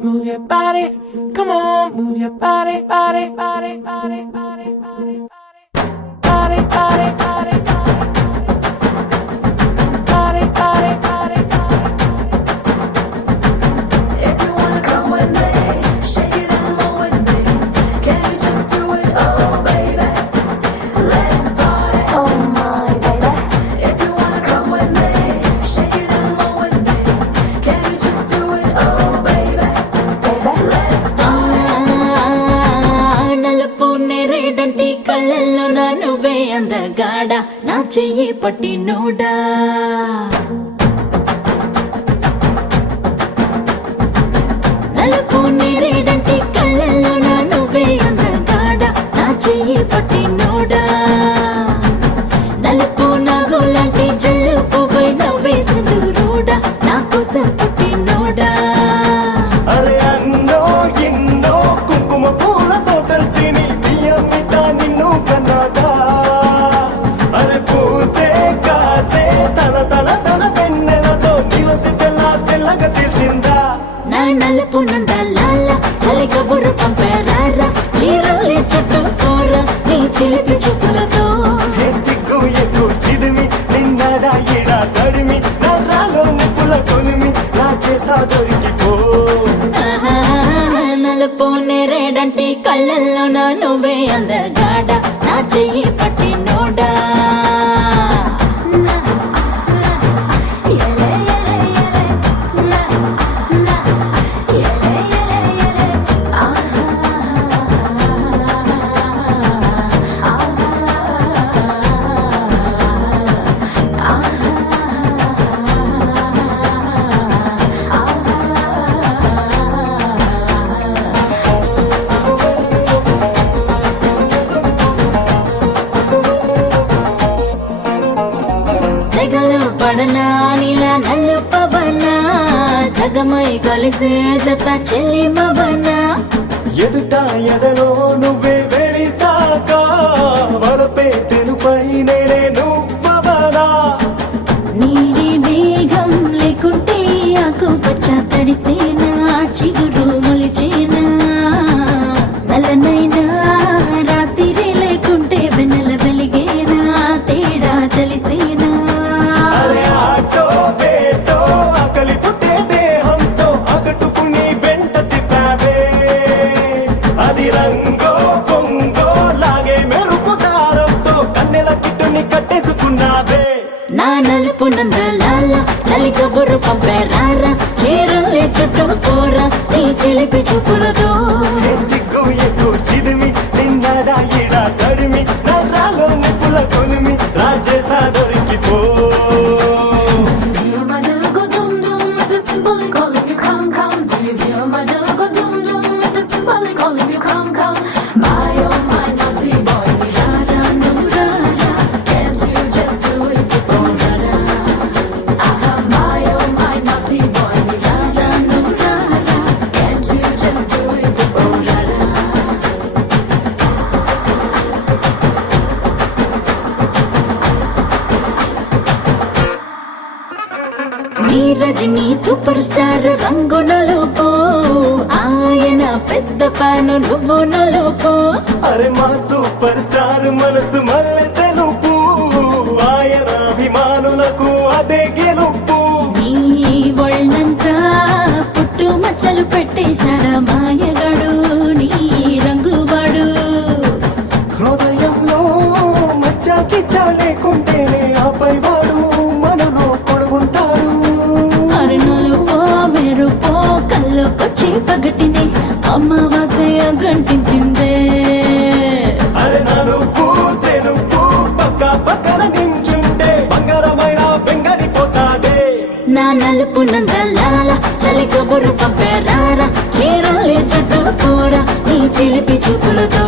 move your body. Come on, move your body, body, body, body, body, body, body, body, body, body, body, body, If you wanna come with me, shake it and roll with me. Can you just do it, oh baby? Let's party, oh my baby. If you wanna come with me, shake it and roll with me. Can you just do it, oh baby? Let's party. నలుపు నేరేడంటి కళ్ళల్లో నా నువ్వే అందగాడ నా చెయ్యి పట్టి NUDA నలుపు నేరేడంటి కళ్ళల్లో నా నువ్వే అందగాడ నా చెయ్యి పట్టి నోడా నలుపు నాగులాంటి జల్లు పువ్వై నవ్వే చంద్రుడా నా కోసం పుట్టి నోడా అరే అన్నో ఎన్నో కుంకుమ పూల తోటలు తిని బియ్యమిట నిన్ను కన్నాదా అరే పూసే కాసే తన తన తన వెన్నెలతో నిలసి తెల్లగా తెలిసిందా నా నలుపు నందలాల చలి కబురు పంపారా చీరలి చుట్టూ కూర నీ చిలిపి చూపులతో హే సిగ్గు ఎక్కువ చిదిమి నిన్నడా ఎడా తడిమి నరాలో నిప్పుల కొలిమి నా చేస్తా దొరికిపో ఆహా, నలుపు నేరేడంటి కళ్ళల్లో నా నువ్వే అందగాడ నా చెయ్యి పట్టి NUDA Yele yele yele, na na. Yele yele yele, aha సెగలు పడనా నీలా నల్లు పవనా సగమై కలిసే జత చెల్లిమవనా ఎదుట ఎదలో నువ్వే వెలిసాక వరపే తెలుపై నేనే నువ్వవనా నీలి మేఘం లేకుంటే ఆకుపచ్చ తడిసేనా చిగురు మొలిచేనా నల్లనైనా రాత్రి లేకుంటే వెన్నెల వెలిగేనా తేడా తెలిసేనా అరే ఆటో వేటో ఆకలి పుట్టే దేహంతో అకటుకుని వెంట తిప్పావే అది రంగో పొంగో లాగే మెరుపు దారంతో కన్నెల కిట్టుని కట్టేసుకున్నావే నా నలుపు నందలాల చలి కబురు పంపారా చీరలే చుట్టూ కూర నీ చిలిపి చూపులతో హే సిగ్గు ఎక్కువ చిదిమి నిన్నడా ఎడా తడిమి నరాలో నిప్పుల కొలిమి రాజేసా దొరికిపో Do you hear my little go dum dum with the symbol calling you come come? Do you hear my little go dum dum with the symbol calling you come come? My oh my naughty boy, రారా నువ్వు రారా can't you just do it? Oh రారా aha, my oh my naughty boy, రారా నువ్వు రారా can't you just do it? Oh రారా నీ Rajani super star రంగు నలుపు ఆయన పెద్ద ఫ్యాను నువ్వు నలుపు అరే మా సూపర్ స్టార్ మనసు మల్లె తెలుపు ఆయన అభిమానులకు అదే గెలుపు నీ ఒళ్ళంతా పుట్టు మచ్చలు పెట్టేశాడా మాయగాడు నీ రంగువాడు హృదయంలో మచ్చాకి చాలేకుంటేనే ఆపై వాడు మనలో పొడుగుంటాడు అరుణులుపో మెరుపో కళ్ళకొచ్చి పగటిని అమావాస్య గంటించిందే అరే నలుపు తెలుపు పక్క పక్కన నించుంటే బంగారమైన బెంగడిపోతాదే నా నలుపు నందలాల చలి కబురు పంపారా చీరలే చుట్టూ కూర నీ చిలిపి చూపులతో